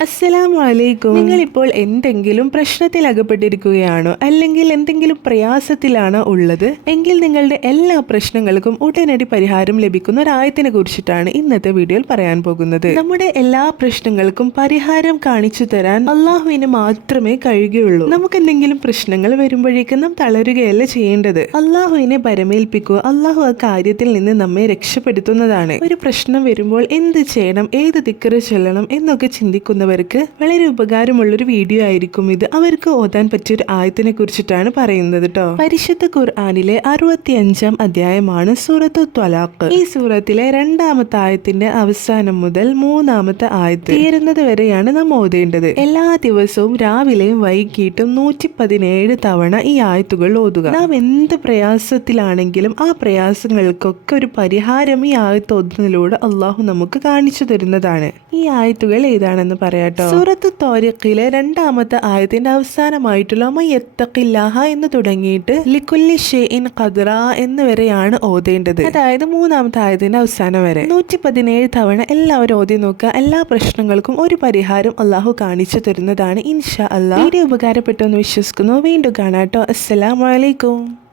അസ്സലാമു അലൈക്കും നിങ്ങളിപ്പോൾ എന്തെങ്കിലും പ്രശ്നത്തിൽ അകപ്പെട്ടിരിക്കുകയാണോ അല്ലെങ്കിൽ എന്തെങ്കിലും പ്രയാസത്തിലാണോ ഉള്ളത്? എങ്കിൽ നിങ്ങളുടെ എല്ലാ പ്രശ്നങ്ങൾക്കും ഉടനടി പരിഹാരം ലഭിക്കുന്ന ഒരായത്തിനെ കുറിച്ചിട്ടാണ് ഇന്നത്തെ വീഡിയോയിൽ പറയാൻ പോകുന്നത്. നമ്മുടെ എല്ലാ പ്രശ്നങ്ങൾക്കും പരിഹാരം കാണിച്ചു തരാൻ അള്ളാഹുവിന് മാത്രമേ കഴിയുകയുള്ളൂ. നമുക്ക് എന്തെങ്കിലും പ്രശ്നങ്ങൾ വരുമ്പോഴേക്കും നാം തളരുകയല്ല ചെയ്യേണ്ടത്? അള്ളാഹുവിനെ പരമേൽപ്പിക്കുക അള്ളാഹു ആ കാര്യത്തിൽ നിന്ന് നമ്മെ രക്ഷപ്പെടുത്തുന്നതാണ്. ഒരു പ്രശ്നം വരുമ്പോൾ എന്ത് ചെയ്യണം? ഏത് ദിക്കറ് ചൊല്ലണം? എന്നൊക്കെ ചിന്തിക്കുന്നവർക്ക് വളരെ ഉപകാരമുള്ളൊരു വീഡിയോ ആയിരിക്കും ഇത്. അവർക്ക് ഓതാൻ പറ്റിയൊരു ആയത്തിനെ കുറിച്ചിട്ടാണ് പറയുന്നത് കേട്ടോ പരിശുദ്ധ ഖുർആാനിലെ അറുപത്തി അഞ്ചാം അധ്യായമാണ് സൂറത്തു ത്വലാഖ്. ഈ സൂറത്തിലെ രണ്ടാമത്തെ ആയത്തിന്റെ അവസാനം മുതൽ മൂന്നാമത്തെ ആയത്ത് തീരുന്നത് വരെയാണ് നാം ഓതേണ്ടത്. എല്ലാ ദിവസവും രാവിലെയും വൈകിട്ടും നൂറ്റി പതിനേഴ് തവണ ഈ ആയത്തുകൾ ഓതുക. നാം എന്ത് പ്രയാസത്തിലാണെങ്കിലും ആ പ്രയാസങ്ങൾക്കൊക്കെ ഒരു പരിഹാരം ഈ ആയത്ത് ഓതുന്നതിലൂടെ അള്ളാഹു നമുക്ക് കാണിച്ചു തരുന്നതാണ്. ഈ ആയത്തുകൾ ഏതാണെന്ന് പറയാട്ടോ. സൂറത്ത് തോരിഖിലെ രണ്ടാമത്തെ ആയത്തിന്റെ അവസാനമായിട്ടുള്ള മയ്യത്തക്കില്ലാഹ എന്ന് തുടങ്ങിയിട്ട് ലിക്കുല്ലി ഷെയ്ൻ ഖദ്ര എന്ന് വരെയാണ് ഓതേണ്ടത്. അതായത് മൂന്നാമത്തെ ആയത്തിന്റെ അവസാനം വരെ. നൂറ്റി പതിനേഴ് തവണ എല്ലാവരും ഓതി നോക്കുക. എല്ലാ പ്രശ്നങ്ങൾക്കും ഒരു പരിഹാരം അള്ളാഹു കാണിച്ചു തരുന്നതാണ് ഇൻഷാ അള്ളാഹ് വീഡിയോ ഉപകാരപ്പെട്ടു എന്ന് വിശ്വസിക്കുന്നു. വീണ്ടും കാണാട്ടോ. അസ്സലാമലൈക്കും